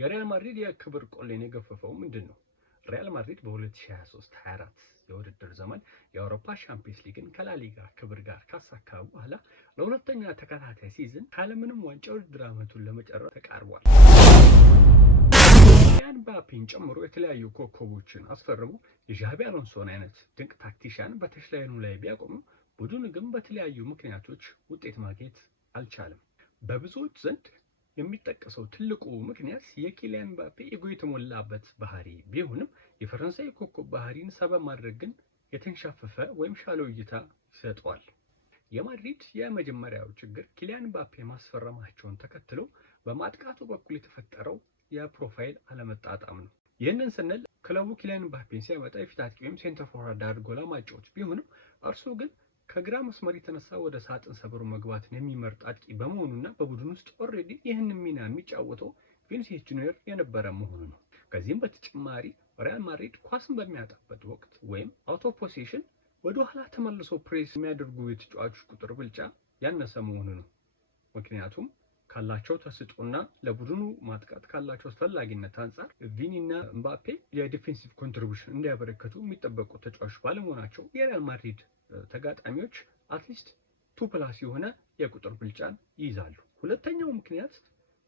የሪያል ማድሪድ የክብር ቆሌን የገፈፈው ምንድነው? ሪያል ማድሪድ በ2023-24 የውድድር ዘመን የአውሮፓ ሻምፒየንስ ሊግን ከላሊጋ ክብር ጋር ካሳካ በኋላ ለሁለተኛ ተከታታይ ሲዝን ካለምንም ዋንጫ ውድድር ዓመቱን ለመጨረስ ተቃርቧል። ኤምባፔን ጨምሮ የተለያዩ ኮከቦችን አስፈርሞ የዣቢ አሎንሶን አይነት ድንቅ ታክቲሻን በተሽላይኑ ላይ ቢያቆሙ ቡድኑ ግን በተለያዩ ምክንያቶች ውጤት ማግኘት አልቻለም። በብዙዎች ዘንድ የሚጠቀሰው ትልቁ ምክንያት የኪሊያን ኤምባፔ ኢጎ የተሞላበት ባህሪ ቢሆንም የፈረንሳይ ኮከብ ባህሪን ሰበብ ማድረግ ግን የተንሻፈፈ ወይም ሻለው እይታ ይሰጠዋል። የማድሪድ የመጀመሪያው ችግር ኪሊያን ኤምባፔ ማስፈረማቸውን ተከትሎ በማጥቃቱ በኩል የተፈጠረው የፕሮፋይል አለመጣጣም ነው። ይህንን ስንል ክለቡ ኪሊያን ኤምባፔን ሲያመጣ የፊት አጥቂ ወይም ሴንተር ፎርዋርድ አድርጎ ለማጫወት ቢሆንም እርሱ ግን ከግራ መስመር የተነሳ ወደ ሳጥን ሰብሮ መግባትን የሚመርጥ አጥቂ በመሆኑና በቡድን ውስጥ ኦልሬዲ ይህንን ሚና የሚጫወተው ቪኒሲየስ ጁኒየር የነበረ መሆኑ ነው። ከዚህም በተጨማሪ ሪያል ማድሪድ ኳስን በሚያጣበት ወቅት ወይም አውት ኦፍ ፖሴሽን ወደ ኋላ ተመልሶ ፕሬስ የሚያደርጉ የተጫዋቾች ቁጥር ብልጫ ያነሰ መሆኑ ነው። ምክንያቱም ካላቸው ተስጦና ለቡድኑ ማጥቃት ካላቸው አስፈላጊነት አንጻር ቪኒና ኤምባፔ የዲፌንሲቭ ኮንትሪቢዩሽን እንዲያበረክቱ የሚጠበቁ ተጫዋቾች ባለመሆናቸው የሪያል ማድሪድ ተጋጣሚዎች አትሊስት 2+ የሆነ የቁጥር ብልጫን ይይዛሉ። ሁለተኛው ምክንያት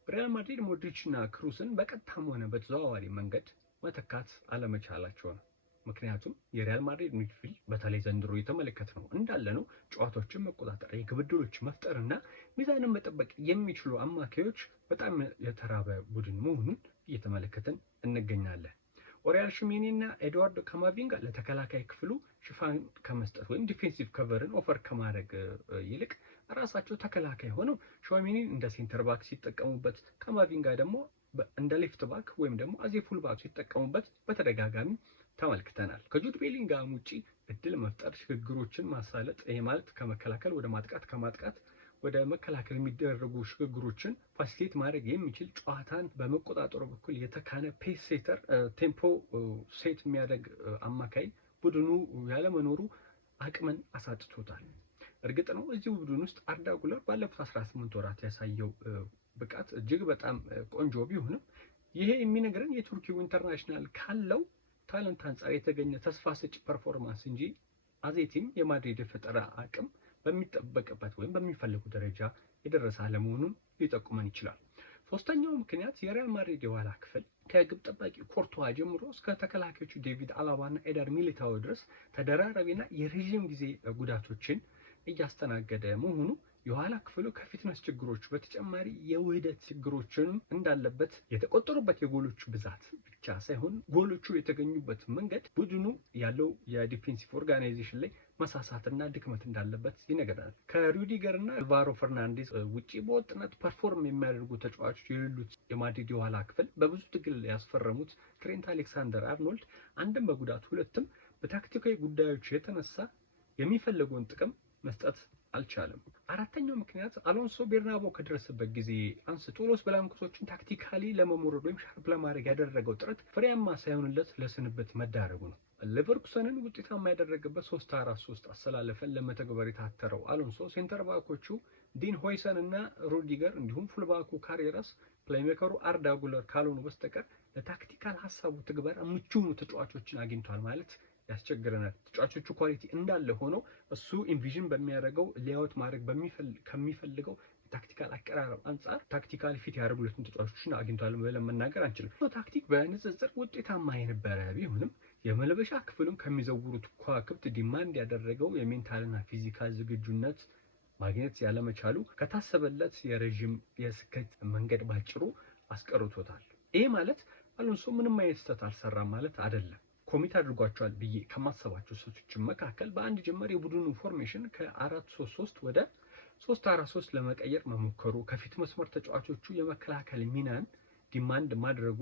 ሪያል ማድሪድ ሞድሪችና ክሩስን በቀጥታም ሆነ በተዘዋዋሪ መንገድ መተካት አለመቻላቸው ነው። ምክንያቱም የሪያል ማድሪድ ሚድፊልድ በተለይ ዘንድሮ የተመለከትነው እንዳለ ነው ጨዋታዎችን መቆጣጠር፣ የግብ ዕድሎችን መፍጠርና ሚዛንን መጠበቅ የሚችሉ አማካዮች በጣም የተራበ ቡድን መሆኑን እየተመለከትን እንገኛለን። ኦሪያል ሹሜኒና ኤድዋርዶ ካማቪንጋ ለተከላካይ ክፍሉ ሽፋን ከመስጠት ወይም ዲፌንሲቭ ከቨርን ኦፈር ከማድረግ ይልቅ ራሳቸው ተከላካይ ሆነው ሹሜኒን እንደ ሴንተር ባክ ሲጠቀሙበት፣ ካማቪንጋ ደግሞ እንደ ሌፍት ባክ ወይም ደግሞ አዜ ፉል ባክ ሲጠቀሙበት በተደጋጋሚ ተመልክተናል። ከጁድ ቤሊንጋም ውጪ እድል መፍጠር፣ ሽግግሮችን ማሳለጥ፣ ይሄ ማለት ከመከላከል ወደ ማጥቃት ከማጥቃት ወደ መከላከል የሚደረጉ ሽግግሮችን ፋሲሊቴት ማድረግ የሚችል ጨዋታን በመቆጣጠሩ በኩል የተካነ ፔስ ሴተር ቴምፖ ሴት የሚያደርግ አማካይ ቡድኑ ያለመኖሩ አቅምን አሳጥቶታል። እርግጥ ነው እዚሁ ቡድን ውስጥ አርዳ ጉለር ባለፉት 18 ወራት ያሳየው ብቃት እጅግ በጣም ቆንጆ ቢሆንም ይሄ የሚነግረን የቱርኪው ኢንተርናሽናል ካለው ታለንት አንጻር የተገኘ ተስፋ ሰጪ ፐርፎርማንስ እንጂ አዜቲም የማድሪድ የፈጠራ አቅም በሚጠበቅበት ወይም በሚፈልጉ ደረጃ የደረሰ አለመሆኑን ሊጠቁመን ይችላል። ሶስተኛው ምክንያት የሪያል ማድሪድ የኋላ ክፍል ከግብ ጠባቂ ኮርቶዋ ጀምሮ እስከ ተከላካዮቹ ዴቪድ አላባና ኤደር ሚሊታኦ ድረስ ተደራራቢና የረዥም ጊዜ ጉዳቶችን እያስተናገደ መሆኑ የኋላ ክፍሉ ከፊትነስ ችግሮች በተጨማሪ የውህደት ችግሮችንም እንዳለበት የተቆጠሩበት የጎሎቹ ብዛት ብቻ ሳይሆን ጎሎቹ የተገኙበት መንገድ ቡድኑ ያለው የዲፌንሲቭ ኦርጋናይዜሽን ላይ መሳሳትና ድክመት እንዳለበት ይነገራል። ከሩዲገርና አልቫሮ ፈርናንዴዝ ውጪ በወጥነት ፐርፎርም የሚያደርጉ ተጫዋቾች የሌሉት የማድሪድ የኋላ ክፍል በብዙ ትግል ያስፈረሙት ትሬንት አሌክሳንደር አርኖልድ አንድም በጉዳት ሁለትም በታክቲካዊ ጉዳዮች የተነሳ የሚፈልገውን ጥቅም መስጠት አልቻለም። አራተኛው ምክንያት አሎንሶ ቤርናቦ ከደረሰበት ጊዜ አንስቶ ሎስ ብላንኮሶችን ታክቲካሊ ለመሞረድ ወይም ሻርፕ ለማድረግ ያደረገው ጥረት ፍሬያማ ሳይሆንለት ለስንብት መዳረጉ ነው። ሌቨርኩሰንን ውጤታማ ያደረገበት 3-4-3 አሰላለፈን ለመተግበር የታተረው አሎንሶ ሴንተር ባኮቹ ዲን ሆይሰን እና ሩዲገር እንዲሁም ፉልባኩ ካሬራስ ፕሌይሜከሩ አርዳ ጉለር ካልሆኑ በስተቀር ለታክቲካል ሀሳቡ ትግበራ ምቹ ተጫዋቾችን አግኝቷል ማለት ያስቸግረናል። ተጫዋቾቹ ኳሊቲ እንዳለ ሆኖ እሱ ኢንቪዥን በሚያደርገው ሌአውት ማድረግ ከሚፈልገው ታክቲካል አቀራረብ አንጻር ታክቲካል ፊት ያደርጉለትን ተጫዋቾችን አግኝቷል ብለን መናገር አንችልም። ታክቲክ በንጽጽር ውጤታማ የነበረ ቢሆንም የመልበሻ ክፍሉን ከሚዘውሩት ከዋክብት ዲማንድ ያደረገው የሜንታልና ፊዚካል ዝግጁነት ማግኘት ያለመቻሉ ከታሰበለት የረዥም የስኬት መንገድ ባጭሩ አስቀርቶታል። ይሄ ማለት አሎንሶ ምንም አይነት ስህተት አልሰራም ማለት አይደለም። ኮሚት አድርጓቸዋል ብዬ ከማሰባቸው ሰዎች መካከል በአንድ ጀመር የቡድኑ ፎርሜሽን ከ4-3-3 ወደ 3-4-3 ለመቀየር መሞከሩ፣ ከፊት መስመር ተጫዋቾቹ የመከላከል ሚናን ዲማንድ ማድረጉ፣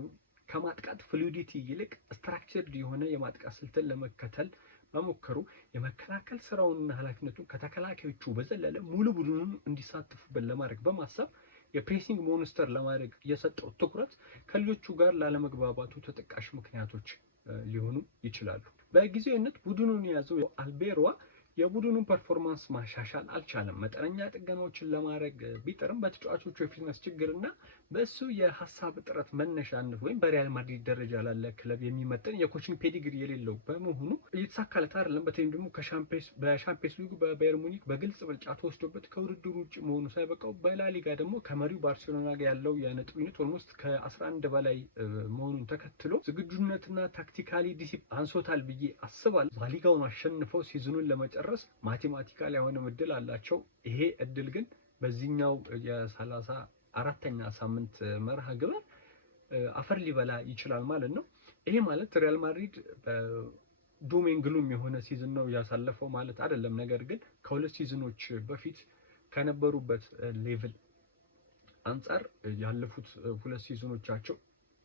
ከማጥቃት ፍሉዲቲ ይልቅ ስትራክቸርድ የሆነ የማጥቃት ስልትን ለመከተል መሞከሩ፣ የመከላከል ስራውንና ኃላፊነቱን ከተከላካዮቹ በዘለለ ሙሉ ቡድኑን እንዲሳተፉበት ለማድረግ በማሰብ የፕሬሲንግ ሞንስተር ለማድረግ የሰጠው ትኩረት ከልጆቹ ጋር ላለመግባባቱ ተጠቃሽ ምክንያቶች ሊሆኑ ይችላሉ። በጊዜያዊነት ቡድኑን የያዘው አልቤሮዋ የቡድኑን ፐርፎርማንስ ማሻሻል አልቻለም። መጠነኛ ጥገናዎችን ለማድረግ ቢጥርም በተጫዋቾቹ የፊትነስ ችግርና በእሱ የሀሳብ እጥረት መነሻነት ወይም በሪያል ማድሪድ ደረጃ ላለ ክለብ የሚመጥን የኮችንግ ፔዲግሪ የሌለው በመሆኑ እየተሳካለት አይደለም። በተለይም ደግሞ በሻምፒየንስ ሊጉ በባየር ሙኒክ በግልጽ ብልጫ ተወስዶበት ከውድድሩ ውጭ መሆኑ ሳይበቃው በላሊጋ ደግሞ ከመሪው ባርሴሎና ጋር ያለው የነጥብ ዩኒት ኦልሞስት ከ11 በላይ መሆኑን ተከትሎ ዝግጁነትና ታክቲካሊ ዲሲፕሊን አንሶታል ብዬ አስባለሁ። ላሊጋውን አሸንፈው ሲዝኑን ለመጨረስ ማቴማቲካሊ የሆነ እድል አላቸው። ይሄ እድል ግን በዚህኛው የ34ኛ ሳምንት መርሃ ግብር አፈር ሊበላ ይችላል ማለት ነው። ይሄ ማለት ሪያል ማድሪድ ዶሜን ግሉም የሆነ ሲዝን ነው ያሳለፈው ማለት አይደለም። ነገር ግን ከሁለት ሲዝኖች በፊት ከነበሩበት ሌቭል አንጻር ያለፉት ሁለት ሲዝኖቻቸው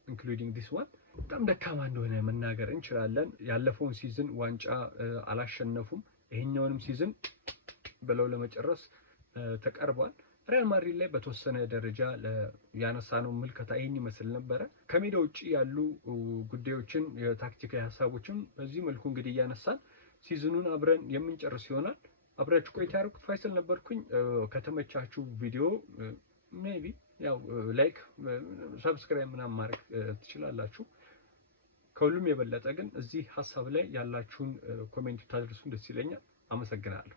ኢንክሉዲንግ ዲስ ዋን በጣም ደካማ እንደሆነ መናገር እንችላለን። ያለፈውን ሲዝን ዋንጫ አላሸነፉም። ይሄኛውንም ሲዝን ብለው ለመጨረስ ተቀርቧል። ሪያል ማድሪድ ላይ በተወሰነ ደረጃ ያነሳነው ምልከታ ይህን ይመስል ነበረ። ከሜዳ ውጭ ያሉ ጉዳዮችን የታክቲካዊ ሀሳቦችን በዚህ መልኩ እንግዲህ እያነሳን ሲዝኑን አብረን የምንጨርስ ይሆናል። አብራችሁ ቆይታ ያደረኩት ፋይሰል ነበርኩኝ። ከተመቻችሁ ቪዲዮ ሜቢ ያው ላይክ ሰብስክራይብ ምናምን ማድረግ ትችላላችሁ። ከሁሉም የበለጠ ግን እዚህ ሀሳብ ላይ ያላችሁን ኮሜንት ታድርሱን ደስ ይለኛል። አመሰግናለሁ።